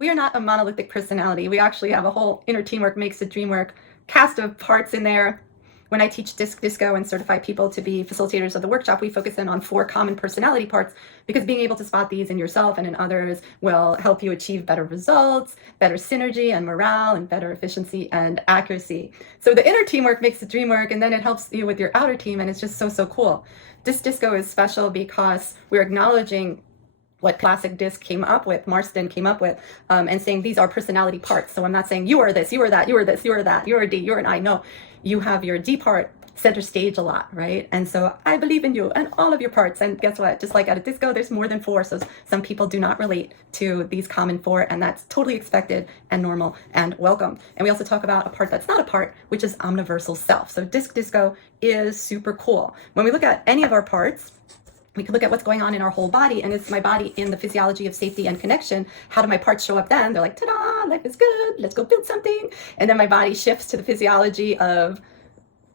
We are not a monolithic personality. We actually have a whole inner teamwork makes the dream work cast of parts in there. When I teach Disc Disco and certify people to be facilitators of the workshop, we focus in on 4 common personality parts because being able to spot these in yourself and in others will help you achieve better results, better synergy and morale, and better efficiency and accuracy. So the inner teamwork makes the dream work, and then it helps you with your outer team, and it's just so cool. Disc Disco is special because we're acknowledging what classic disc came up with, Marston came up with, and saying these are personality parts. So I'm not saying you are this, you are that, you are this, you are that, you're a D, you're an I. No, you have your D part center stage a lot, right? And so I believe in you and all of your parts. And guess what? Just like at a disco, there's more than 4. So some people do not relate to these common 4, and that's totally expected and normal and welcome. And we also talk about a part that's not a part, which is omniversal self. So Disc Disco is super cool. When we look at any of our parts, we can look at what's going on in our whole body, and is my body in the physiology of safety and connection? How do my parts show up then? They're like, ta-da, life is good, let's go build something. And then my body shifts to the physiology of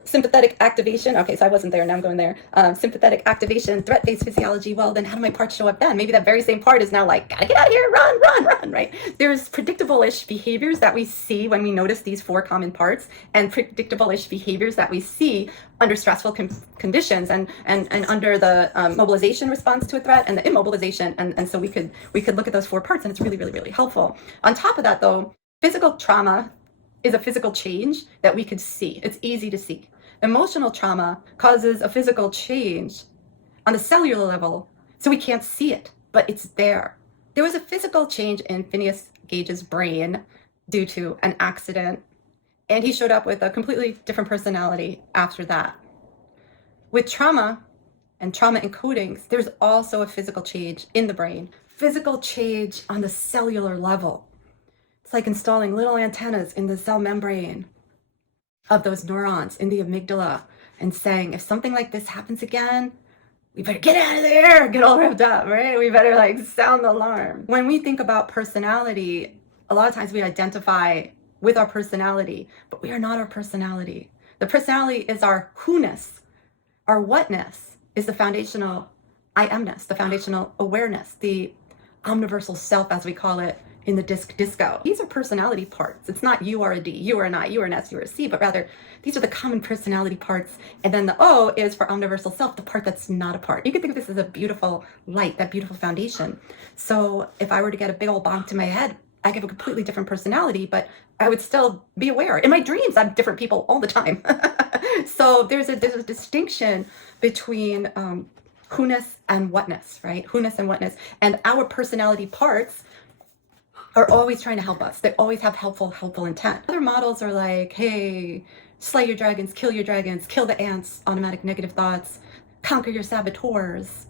sympathetic activation. Okay, so I wasn't there, now I'm going there. Sympathetic activation, threat-based physiology. Well, then how do my parts show up then? Maybe that very same part is now like, gotta get out of here, run, run, run, right? There's predictable-ish behaviors that we see when we notice these 4 common parts, and predictable-ish behaviors that we see under stressful conditions, and under the mobilization response to a threat and the immobilization. And so we could look at those 4 parts, and it's really helpful. On top of that though, physical trauma is a physical change that we could see. It's easy to see. Emotional trauma causes a physical change on the cellular level, so we can't see it, but it's there. There was a physical change in Phineas Gage's brain due to an accident, and he showed up with a completely different personality after that. With trauma and trauma encodings, there's also a physical change in the brain, physical change on the cellular level. It's like installing little antennas in the cell membrane of those neurons in the amygdala, and saying, if something like this happens again, we better get out of there, get all revved up, right? We better like sound the alarm. When we think about personality, a lot of times we identify with our personality, but we are not our personality. The personality is our who-ness. Our whatness is the foundational I amness, the foundational awareness, the omniversal self, as we call it in the Disc Disco. These are personality parts. It's not you are a D, you are an I, you are an S, you are a C, but rather these are the common personality parts. And then the O is for omniversal self, the part that's not a part. You can think of this as a beautiful light, that beautiful foundation. So if I were to get a big old bonk to my head, I have a completely different personality, but I would still be aware. In my dreams, I'm different people all the time. So there's a distinction between who-ness and whatness, right? Who-ness and whatness. And our personality parts are always trying to help us. They always have helpful intent. Other models are like, hey, slay your dragons, kill the ants, automatic negative thoughts, conquer your saboteurs.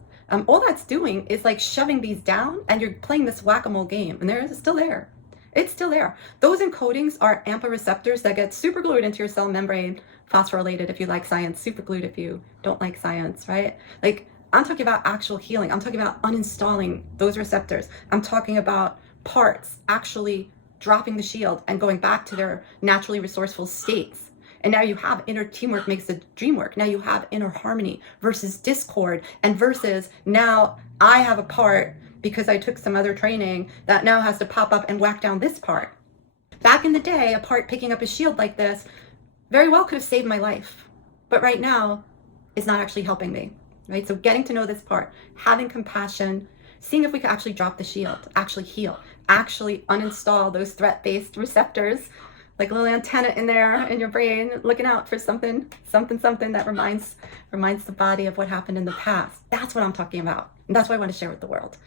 All that's doing is like shoving these down, and you're playing this whack-a-mole game, and it's still there. It's still there. Those encodings are AMPA receptors that get superglued into your cell membrane, phosphorylated if you like science, superglued if you don't like science, right? Like, I'm talking about actual healing. I'm talking about uninstalling those receptors. I'm talking about parts actually dropping the shield and going back to their naturally resourceful states. And now you have inner teamwork makes the dream work. Now you have inner harmony versus discord, and versus now I have a part because I took some other training that now has to pop up and whack down this part. Back in the day, a part picking up a shield like this very well could have saved my life, but right now is not actually helping me, right? So getting to know this part, having compassion, seeing if we can actually drop the shield, actually heal, actually uninstall those threat-based receptors, like a little antenna in there in your brain, looking out for something that reminds the body of what happened in the past. That's what I'm talking about. And that's what I want to share with the world.